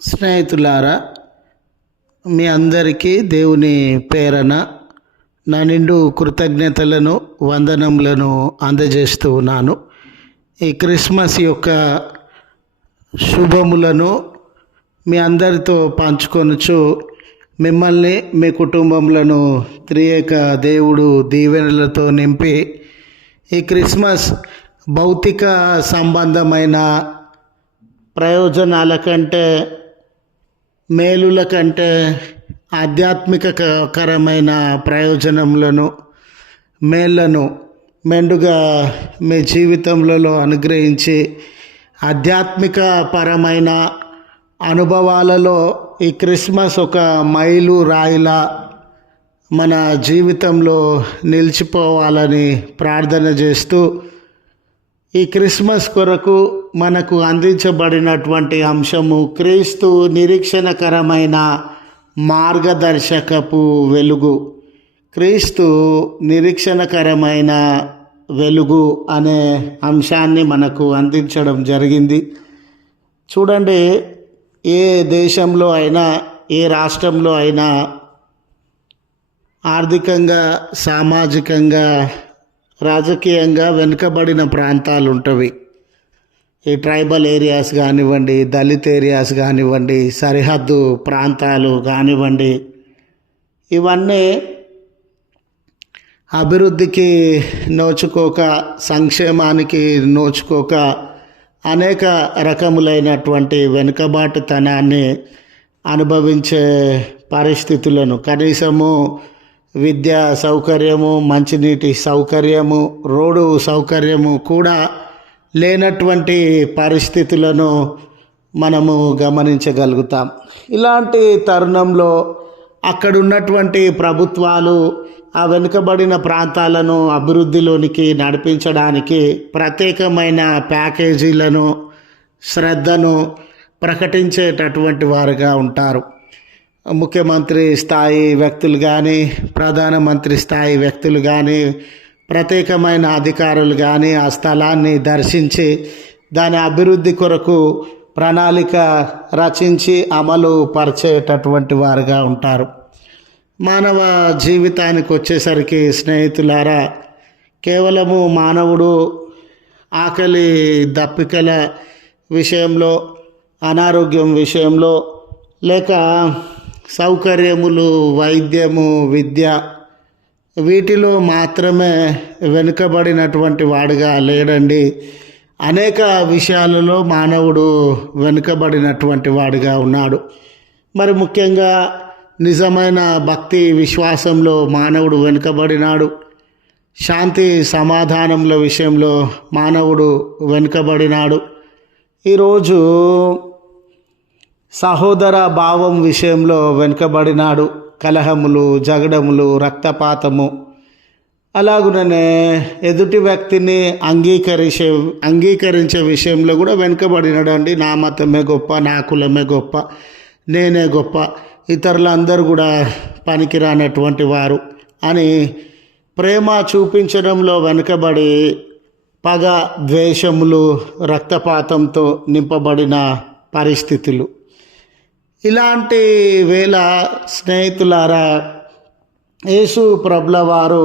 స్నేహితులారా, మీ అందరికీ దేవుని పేరన నా నిండు కృతజ్ఞతలను వందనములను అందజేస్తూ ఉన్నాను. ఈ క్రిస్మస్ యొక్క శుభములను మీ అందరితో పంచుకొనుచు మిమ్మల్ని మీ కుటుంబములను త్రియేక దేవుడు దీవెనలతో నింపి ఈ క్రిస్మస్ భౌతిక సంబంధమైన ప్రయోజనాల కంటే మేలుల కంటే ఆధ్యాత్మికకరమైన ప్రయోజనములను మేళ్లను మెండుగా మీ జీవితంలో అనుగ్రహించి ఆధ్యాత్మిక పరమైన అనుభవాలలో ఈ క్రిస్మస్ ఒక మైలు రాయిలా మన జీవితంలో నిలిచిపోవాలని ప్రార్థన చేస్తూ ఈ క్రిస్మస్ కొరకు మనకు అందించబడినటువంటి అంశము క్రీస్తు నిరీక్షణకరమైన మార్గదర్శకపు వెలుగు. క్రీస్తు నిరీక్షణకరమైన వెలుగు అనే అంశాన్ని మనకు అందించడం జరిగింది. చూడండి, ఏ దేశంలో అయినా ఏ రాష్ట్రంలో అయినా ఆర్థికంగా సామాజికంగా రాజకీయంగా వెనుకబడిన ప్రాంతాలు ఉంటవి. ఈ ట్రైబల్ ఏరియాస్ కానివ్వండి, దళిత్ ఏరియాస్ కానివ్వండి, సరిహద్దు ప్రాంతాలు కానివ్వండి, ఇవన్నీ అభివృద్ధికి నోచుకోక సంక్షేమానికి నోచుకోక అనేక రకములైనటువంటి వెనుకబాటుతనాన్ని అనుభవించే పరిస్థితులను, కనీసము విద్యా సౌకర్యము, మంచినీటి సౌకర్యము, రోడ్డు సౌకర్యము కూడా లేనటువంటి పరిస్థితులను మనము గమనించగలుగుతాం. ఇలాంటి తరుణంలో అక్కడున్నటువంటి ప్రభుత్వాలు ఆ వెనుకబడిన ప్రాంతాలను అభివృద్ధిలోనికి నడిపించడానికి ప్రత్యేకమైన ప్యాకేజీలను, శ్రద్ధను ప్రకటించేటటువంటి వారుగా ఉంటారు. ముఖ్యమంత్రి స్థాయి వ్యక్తులు కానీ, ప్రధానమంత్రి స్థాయి వ్యక్తులు కానీ, ప్రత్యేకమైన అధికారులు కానీ ఆ స్థలాన్ని దర్శించి దాని అభివృద్ధి కొరకు ప్రణాళిక రచించి అమలు పరిచేటటువంటి వారుగా ఉంటారు. మానవ జీవితానికి వచ్చేసరికి స్నేహితులారా, కేవలము మానవుడు ఆకలి దప్పికల విషయంలో, అనారోగ్యం విషయంలో, లేక సౌకర్యములు, వైద్యము, విద్య, వీటిలో మాత్రమే వెనుకబడినటువంటి వాడుగా లేడండి. అనేక విషయాలలో మానవుడు వెనుకబడినటువంటి వాడుగా ఉన్నాడు. మరి ముఖ్యంగా నిజమైన భక్తి విశ్వాసంలో మానవుడు వెనుకబడినాడు. శాంతి సమాధానముల విషయంలో మానవుడు వెనుకబడినాడు. ఈరోజు సహోదర భావం విషయంలో వెనుకబడినాడు. కలహములు, జగడములు, రక్తపాతము, అలాగుననే ఎదుటి వ్యక్తిని అంగీకరించే విషయంలో కూడా వెనుకబడినాడు అండి. నా మతమే గొప్ప, నా కులమే గొప్ప, నేనే గొప్ప, ఇతరులందరూ కూడా పనికిరానటువంటి వారు అని ప్రేమ చూపించడంలో వెనుకబడి పగ, ద్వేషములు, రక్తపాతంతో నింపబడిన పరిస్థితులు. ఇలాంటి వేళ స్నేహితులారా, యేసు ప్రభుల వారు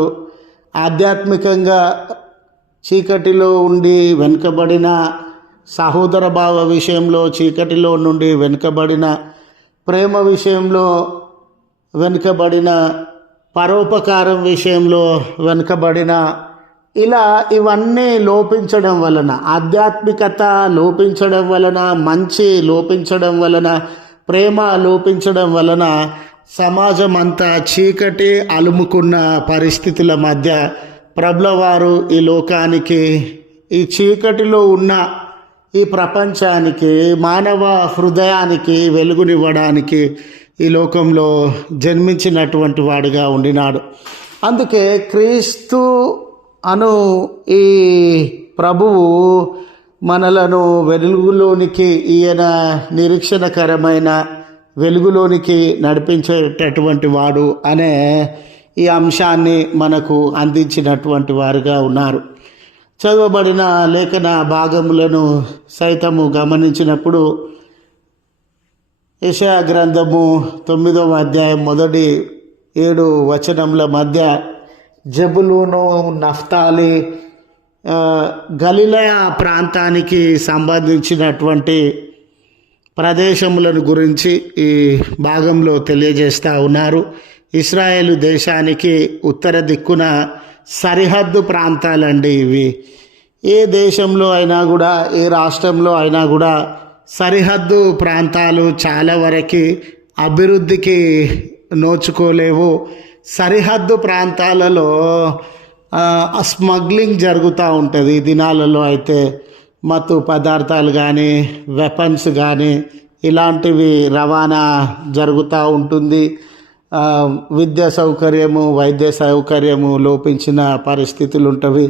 ఆధ్యాత్మికంగా చీకటిలో ఉండి వెనుకబడిన, సహోదర భావ విషయంలో చీకటిలో నుండి వెనుకబడిన, ప్రేమ విషయంలో వెనుకబడిన, పరోపకారం విషయంలో వెనుకబడిన, ఇలా ఇవన్నీ లోపించడం వలన, ఆధ్యాత్మికత లోపించడం వలన, మంచి లోపించడం వలన, ప్రేమ లోపించడం వలన సమాజం అంతా చీకటి అలుముకున్న పరిస్థితుల మధ్య ప్రభుల వారు ఈ లోకానికి, ఈ చీకటిలో ఉన్న ఈ ప్రపంచానికి, మానవ హృదయానికి వెలుగునివ్వడానికి ఈ లోకంలో జన్మించినటువంటి వాడుగా ఉండినాడు. అందుకే క్రీస్తు అను ఈ ప్రభువు మనలను వెలుగులోనికి, ఈయన నిరీక్షణకరమైన వెలుగులోనికి నడిపించేటటువంటి వాడు అనే ఈ అంశాన్ని మనకు అందించినటువంటి వారుగా ఉన్నారు. చదవబడిన లేఖన భాగములను సైతము గమనించినప్పుడు యెషయా గ్రంథము 9వ అధ్యాయం మొదటి 7 వచనముల మధ్య జబులూను, నఫ్తాలి, గలిలయ ప్రాంతానికి సంబంధించినటువంటి ప్రదేశములను గురించి ఈ భాగంలో తెలియజేస్తూ ఉన్నారు. ఇశ్రాయేలు దేశానికి ఉత్తర దిక్కున సరిహద్దు ప్రాంతాలండి ఇవి. ఏ దేశంలో అయినా కూడా, ఏ రాష్ట్రంలో అయినా కూడా సరిహద్దు ప్రాంతాలు చాలా వరకు అభివృద్ధికి నోచుకోలేవు. సరిహద్దు ప్రాంతాలలో స్మగ్లింగ్ జరుగుతూ ఉంటుంది. ఈ దినాలలో అయితే మత్తు పదార్థాలు కానీ, వెపన్స్ కానీ ఇలాంటివి రవాణా జరుగుతూ ఉంటుంది. విద్యా సౌకర్యము, వైద్య సౌకర్యము లోపించిన పరిస్థితులు ఉంటవి.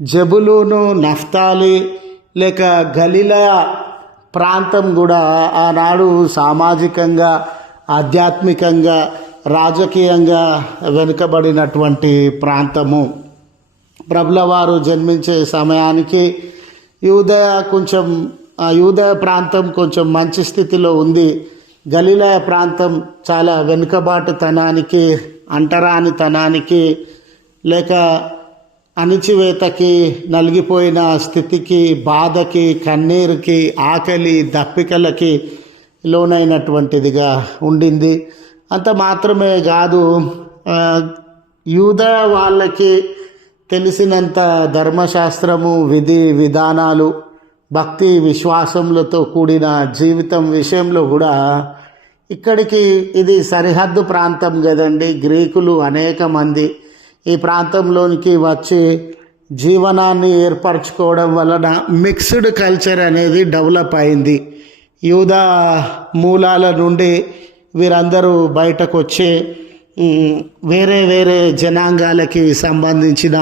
జబులూను, నఫ్తాలి లేక గలిలయ ప్రాంతం కూడా ఆనాడు సామాజికంగా, ఆధ్యాత్మికంగా, రాజకీయంగా వెనుకబడినటువంటి ప్రాంతము. ప్రభుల వారు జన్మించే సమయానికి యూదయ ప్రాంతం కొంచెం మంచి స్థితిలో ఉంది. గలిలయ ప్రాంతం చాలా వెనుకబాటుతనానికి, అంటరానితనానికి లేక అణిచివేతకి, నలిగిపోయిన స్థితికి, బాధకి, కన్నీరుకి, ఆకలి, దప్పికలకి లోనైనటువంటిదిగా ఉండింది. అంత మాత్రమే కాదు, యూదయ వాళ్ళకి తెలిసినంత ధర్మశాస్త్రము, విధి విధానాలు, భక్తి విశ్వాసములతో కూడిన జీవితం విషయంలో కూడా ఇక్కడికి ఇది సరిహద్దు ప్రాంతం కదండి. గ్రీకులు అనేక మంది ఈ ప్రాంతంలోనికి వచ్చి జీవనాన్ని ఏర్పరచుకోవడం వలన మిక్స్డ్ కల్చర్ అనేది డెవలప్ అయింది. యూదా మూలాల నుండి వీరందరూ బయటకు వచ్చి వేరే వేరే జనాంగాలకి సంబంధించిన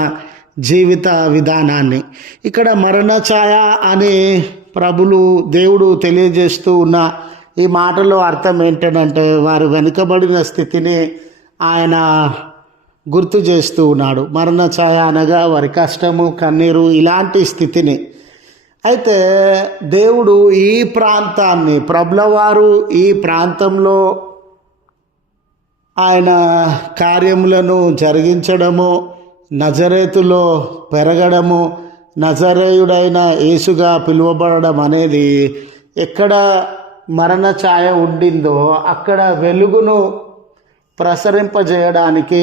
జీవిత విధానాన్ని ఇక్కడ మరణఛాయ అని దేవుడు తెలియజేస్తూ ఉన్న ఈ మాటలో అర్థం ఏంటంటే వారు వెనుకబడిన స్థితిని ఆయన గుర్తు చేస్తూ ఉన్నాడు. మరణఛాయ అనగా వారి కష్టము, కన్నీరు, ఇలాంటి స్థితిని. అయితే దేవుడు ఈ ప్రాంతాన్ని, ప్రభుల వారు ఈ ప్రాంతంలో ఆయన కార్యములను జరిగించడము, నజరేతులో పెరగడము, నజరేయుడైన యేసుగా పిలువబడడం అనేది ఎక్కడ మరణ ఛాయ ఉండిందో అక్కడ వెలుగును ప్రసరింపజేయడానికి,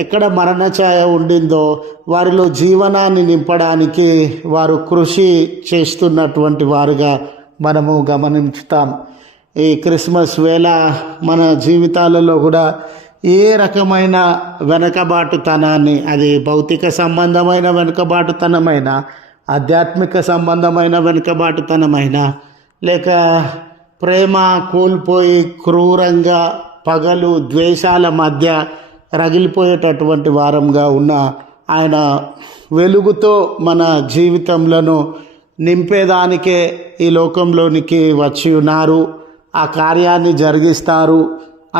ఎక్కడ మరణ ఛాయ ఉండిందో వారిలో జీవనాన్ని నింపడానికి వారు కృషి చేస్తున్నటువంటి వారుగా మనము గమనించుతాం. ఈ క్రిస్మస్ వేళ మన జీవితాలలో కూడా ఏ రకమైన వెనకబాటుతనాన్ని, అది భౌతిక సంబంధమైన వెనుకబాటుతనమైన, ఆధ్యాత్మిక సంబంధమైన వెనుకబాటుతనమైన, లేక ప్రేమ కోల్పోయి క్రూరంగా పగలు ద్వేషాల మధ్య రగిలిపోయేటటువంటి వారంగా ఉన్న ఆయన వెలుగుతో మన జీవితంలో నింపేదానికే ఈ లోకంలోనికి వచ్చి ఉన్నారు, ఆ కార్యాన్ని జరిగిస్తారు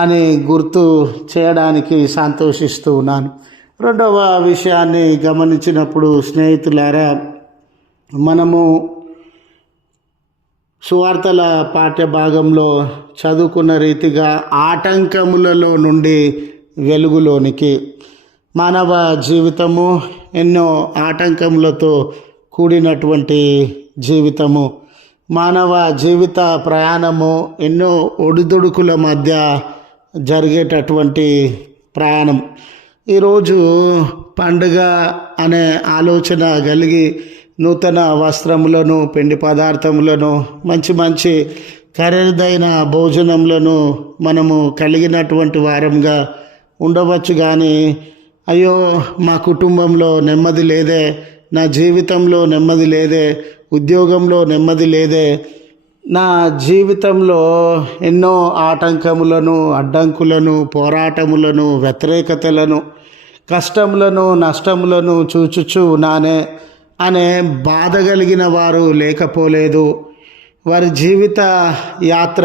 అని గుర్తు చేయడానికి సంతోషిస్తూ ఉన్నాను. రెండవ విషయాన్ని గమనించినప్పుడు స్నేహితులారా, మనము సువార్తల పాఠ్య భాగంలో చదువుకున్న రీతిగా ఆటంకములలో నుండి వెలుగులోనికి, మానవ జీవితము ఎన్నో ఆటంకములతో కూడినటువంటి జీవితము. మానవ జీవిత ప్రయాణము ఎన్నో ఒడిదుడుకుల మధ్య జరిగేటటువంటి ప్రయాణం. ఈరోజు పండుగ అనే ఆలోచన కలిగి నూతన వస్త్రములను, పిండి పదార్థములను, మంచి మంచి ఖరీదైన భోజనములను మనము కలిగినటువంటి వారంగా ఉండవచ్చు. కానీ అయ్యో మా కుటుంబంలో నెమ్మది లేదే, నా జీవితంలో నెమ్మది లేదే, ఉద్యోగంలో నెమ్మది లేదే, నా జీవితంలో ఎన్నో ఆటంకములను, అడ్డంకులను, పోరాటములను, వ్యతిరేకతలను, కష్టములను, నష్టములను చూచుచూ ఉన్నానే అనే బాధ కలిగిన వారు లేకపోలేదు. వారి జీవిత యాత్ర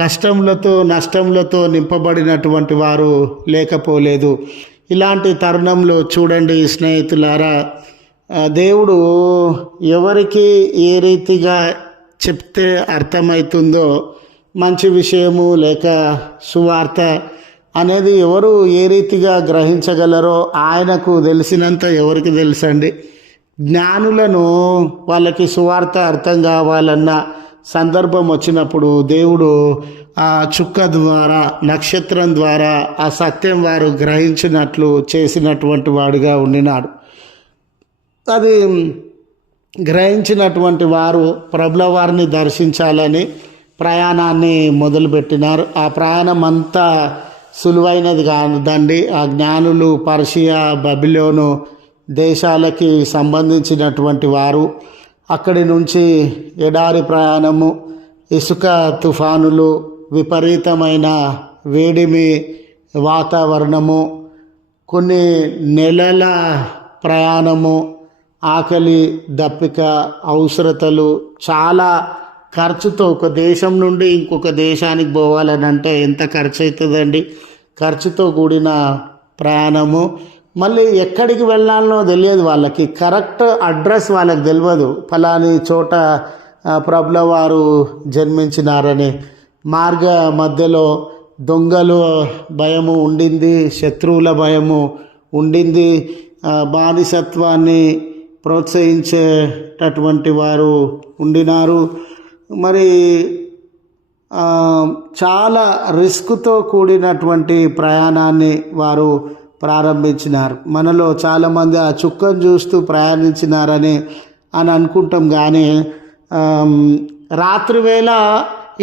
కష్టములతో, నష్టములతో నింపబడినటువంటి వారు లేకపోలేదు. ఇలాంటి తరుణంలో చూడండి స్నేహితులారా, దేవుడు ఎవరికి ఏ రీతిగా చెప్తే అర్థమవుతుందో మంచి విషయము లేక సువార్త అనేది ఎవరు ఏ రీతిగా గ్రహించగలరో ఆయనకు తెలిసినంత ఎవరికి తెలుసండి. జ్ఞానులను వాళ్ళకి సువార్త అర్థం కావాలన్న సందర్భం వచ్చినప్పుడు దేవుడు ఆ చుక్క ద్వారా, నక్షత్రం ద్వారా ఆ సత్యం వారు గ్రహించినట్లు చేసినటువంటి వాడుగా ఉండినాడు. అది గ్రహించినటువంటి వారు ప్రభుల వారిని దర్శించాలని ప్రయాణాన్ని మొదలుపెట్టినారు. ఆ ప్రయాణం అంతా సులువైనది కాదండి. ఆ జ్ఞానులు పర్షియా, బబిలోను దేశాలకి సంబంధించినటువంటి వారు. అక్కడి నుంచి ఎడారి ప్రయాణము, ఇసుక తుఫానులు, విపరీతమైన వేడిమి వాతావరణము, కొన్ని నెలల ప్రయాణము, ఆకలి, దప్పిక, అవసరతలు, చాలా ఖర్చుతో ఒక దేశం నుండి ఇంకొక దేశానికి పోవాలని అంటే ఎంత ఖర్చు అవుతుందండి. ఖర్చుతో కూడిన ప్రయాణము. మళ్ళీ ఎక్కడికి వెళ్ళాలనో తెలియదు వాళ్ళకి, కరెక్ట్ అడ్రస్ వాళ్ళకి తెలియదు. ఫలాని చోట ప్రభుల వారు జన్మించినారని. మార్గ మధ్యలో దొంగలు భయము ఉండింది, శత్రువుల భయము ఉండింది, బానిసత్వాన్ని ప్రోత్సహించేటటువంటి వారు ఉండినారు. మరి చాలా రిస్క్తో కూడినటువంటి ప్రయాణాన్ని వారు ప్రారంభించినారు. మనలో చాలామంది ఆ చుక్కను చూస్తూ ప్రయాణించినారని అనుకుంటాం. కానీ రాత్రివేళ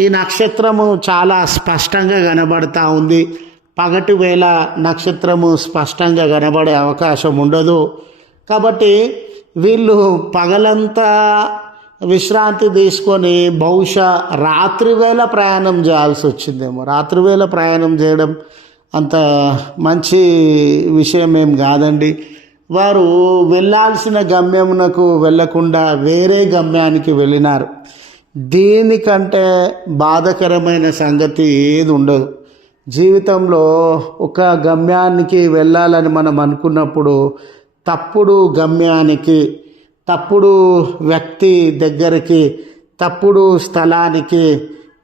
ఈ నక్షత్రము చాలా స్పష్టంగా కనబడతా ఉంది. పగటి వేళ నక్షత్రము స్పష్టంగా కనబడే అవకాశం ఉండదు. కాబట్టి వీళ్ళు పగలంతా విశ్రాంతి తీసుకొని బహుశా రాత్రివేళ ప్రయాణం చేయాల్సి వచ్చిందేమో. రాత్రివేళ ప్రయాణం చేయడం అంత మంచి విషయం ఏం కాదండి. వారు వెళ్ళాల్సిన గమ్యమునకు వెళ్ళకుండా వేరే గమ్యానికి వెళ్ళినారు. దీనికంటే బాధాకరమైన సంగతి ఏది ఉండదు. జీవితంలో ఒక గమ్యానికి వెళ్ళాలని మనం అనుకున్నప్పుడు తప్పుడు గమ్యానికి, తప్పుడు వ్యక్తి దగ్గరికి, తప్పుడు స్థలానికి,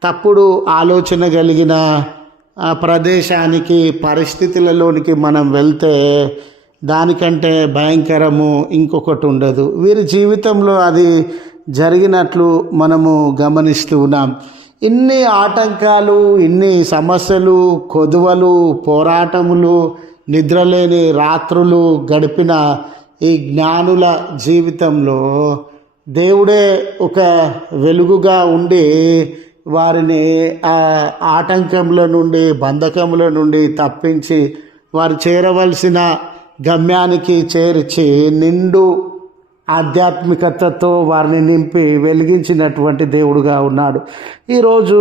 తప్పుడు ఆలోచన కలిగిన ప్రదేశానికి, పరిస్థితులలోనికి మనం వెళ్తే దానికంటే భయంకరము ఇంకొకటి ఉండదు. వీరి జీవితంలో అది జరిగినట్లు మనము గమనిస్తూ ఉన్నాం. ఇన్ని ఆటంకాలు, ఇన్ని సమస్యలు, కొదువలు, పోరాటములు, నిద్రలేని రాత్రులు గడిపిన ఈ జ్ఞానుల జీవితంలో దేవుడే ఒక వెలుగుగా ఉండి వారిని ఆ ఆటంకముల నుండి, బంధకముల నుండి తప్పించి వారు చేరవలసిన గమ్యానికి చేర్చి నిండు ఆధ్యాత్మికతతో వారిని నింపి వెలిగించినటువంటి దేవుడుగా ఉన్నాడు. ఈరోజు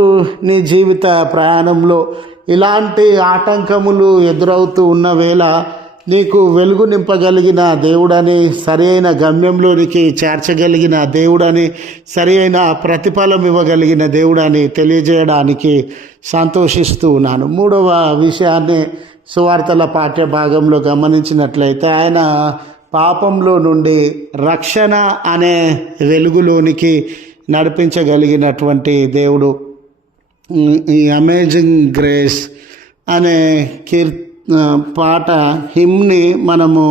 నీ జీవిత ప్రయాణంలో ఇలాంటి ఆటంకములు ఎదురవుతూ ఉన్న వేళ నీకు వెలుగు నింపగలిగిన దేవుడని, సరి అయిన గమ్యంలోనికి చేర్చగలిగిన దేవుడని, సరి అయిన ప్రతిఫలం ఇవ్వగలిగిన దేవుడని తెలియజేయడానికి సంతోషిస్తూ ఉన్నాను. మూడవ విషయాన్ని సువార్తల పాఠ్య భాగంలో గమనించినట్లయితే ఆయన పాపంలో నుండి రక్షణ అనే వెలుగులోనికి నడిపించగలిగినటువంటి దేవుడు. ఈ అమేజింగ్ గ్రేస్ అనే పాట హిమ్ని మనము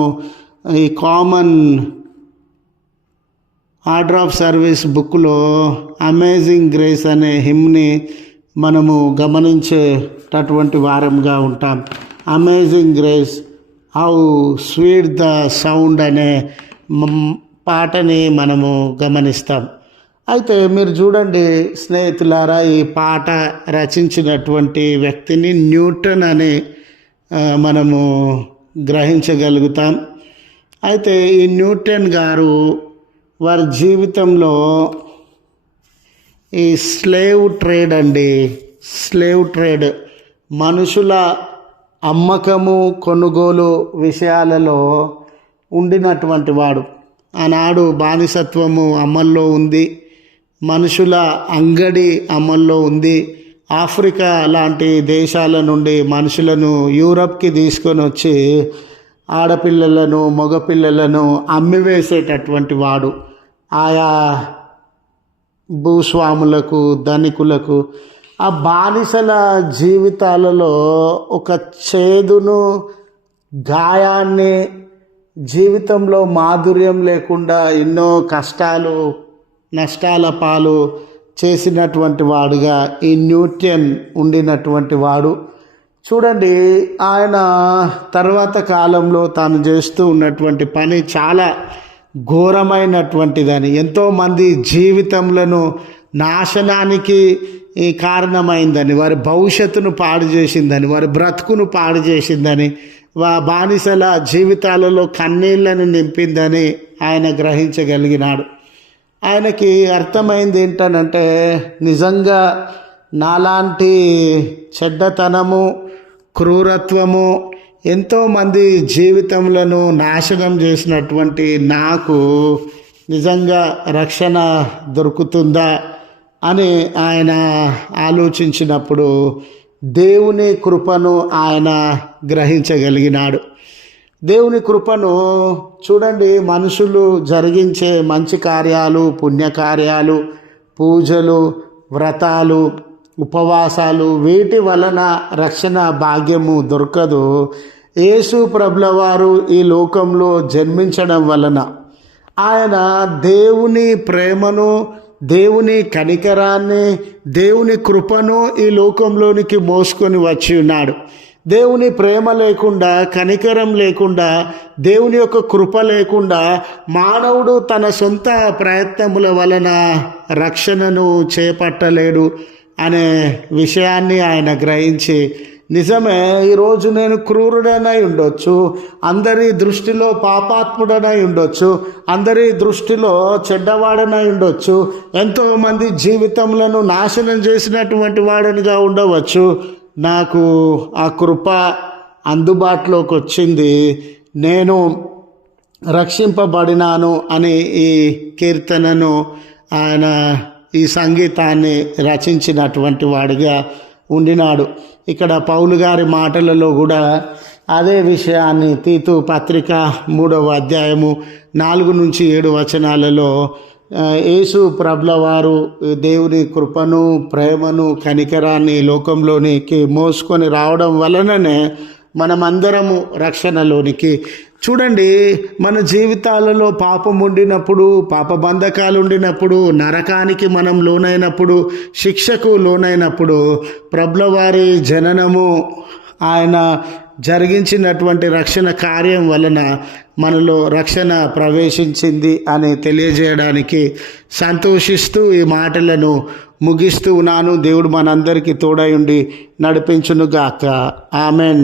ఈ కామన్ ఆర్డర్ ఆఫ్ సర్వీస్ బుక్లో అమేజింగ్ గ్రేస్ అనే హిమ్ని మనము గమనించేటటువంటి వారంగా ఉంటాం. Amazing grace, how sweet the sound అనే పాటని మనము గమనిస్తాం. అయితే మీరు చూడండి స్నేహితులారా, ఈ పాట రచించినటువంటి వ్యక్తిని న్యూటన్ అని మనము గ్రహించగలుగుతాం. అయితే ఈ న్యూటన్ గారు వారి జీవితంలో ఈ స్లేవ్ ట్రేడ్ అండి, స్లేవ్ ట్రేడ్, మనుషుల అమ్మకము కొనుగోలు విషయాలలో ఉండినటువంటి వాడు. ఆనాడు బానిసత్వము అమల్లో ఉంది, మనుషుల అంగడి అమల్లో ఉంది. ఆఫ్రికా లాంటి దేశాల నుండి మనుషులను యూరప్కి తీసుకొని వచ్చి ఆడపిల్లలను, మగపిల్లలను అమ్మివేసేటటువంటి వాడు. ఆయా భూస్వాములకు, ధనికులకు ఆ బానిసల జీవితాలలో ఒక చేదును, గాయాన్ని, జీవితంలో మాధుర్యం లేకుండా ఎన్నో కష్టాలు, నష్టాల పాలు చేసినటువంటి వాడుగా ఈ న్యూటన్ ఉండినటువంటి వాడు. చూడండి, ఆయన తర్వాత కాలంలో తాను చేస్తూ ఉన్నటువంటి పని చాలా ఘోరమైనటువంటిదని, ఎంతోమంది జీవితంలో నాశనానికి కారణమైందని, వారి భవిష్యత్తును పాడు చేసిందని, వారి బ్రతుకును పాడు చేసిందని, బానిసల జీవితాలలో కన్నీళ్లను నింపిందని ఆయన గ్రహించగలిగినాడు. ఆయనకి అర్థమైంది ఏంటనంటే, నిజంగా నాలాంటి చెడ్డతనము, క్రూరత్వము, ఎంతోమంది జీవితంలో నాశనం చేసినటువంటి నాకు నిజంగా రక్షణ దొరుకుతుందా అని ఆయన ఆలోచించినప్పుడు దేవుని కృపను ఆయన గ్రహించగలిగినాడు. దేవుని కృపను చూడండి, మనుషులు జరిగించే మంచి కార్యాలు, పుణ్యకార్యాలు, పూజలు, వ్రతాలు, ఉపవాసాలు, వీటి వలన రక్షణ భాగ్యము దొరకదు. యేసు ప్రభుల వారు ఈ లోకంలో జన్మించడం వలన ఆయన దేవుని ప్రేమను, దేవుని కనికరాన్ని, దేవుని కృపను ఈ లోకంలోనికి మోసుకొని వచ్చి ఉన్నాడు. దేవుని ప్రేమ లేకుండా, కనికరం లేకుండా, దేవుని యొక్క కృప లేకుండా మానవుడు తన సొంత ప్రయత్నముల వలన రక్షణను చేపట్టలేడు అనే విషయాన్ని ఆయన గ్రహించి, నిజమే, ఈరోజు నేను క్రూరుడనై ఉండొచ్చు, అందరి దృష్టిలో పాపాత్ముడనై ఉండొచ్చు, అందరి దృష్టిలో చెడ్డవాడనై ఉండొచ్చు, ఎంతోమంది జీవితంలో నాశనం చేసినటువంటి వాడనిగా ఉండవచ్చు. నాకు ఆ కృప అందుబాటులోకి వచ్చింది, నేను రక్షింపబడినాను అని ఈ కీర్తనను, ఆయన ఈ సంగీతాన్ని రచించినటువంటి వాడిగా ఉండినాడు. ఇక్కడ పౌలు గారి మాటలలో కూడా అదే విషయాన్ని తీతు పత్రిక 3వ అధ్యాయము 4-7 వచనాలలో యేసు ప్రభుల వారు దేవుని కృపను, ప్రేమను, కనికరాన్ని లోకంలోనికి మోసుకొని రావడం వలననే మనమందరము రక్షణలోనికి. చూడండి, మన జీవితాలలో పాపం ఉండినప్పుడు, పాప బంధకాలు ఉండినప్పుడు, నరకానికి మనం లోనైనప్పుడు, శిక్షకు లోనైనప్పుడు ప్రభుల వారి జననము, ఆయన జరిగించినటువంటి రక్షణ కార్యం వలన మనలో రక్షణ ప్రవేశించింది అని తెలియజేయడానికి సంతోషిస్తూ ఈ మాటలను ముగిస్తూ ఉన్నాను. దేవుడు మనందరికీ తోడై ఉండి నడిపించునుగాక. ఆమెన్.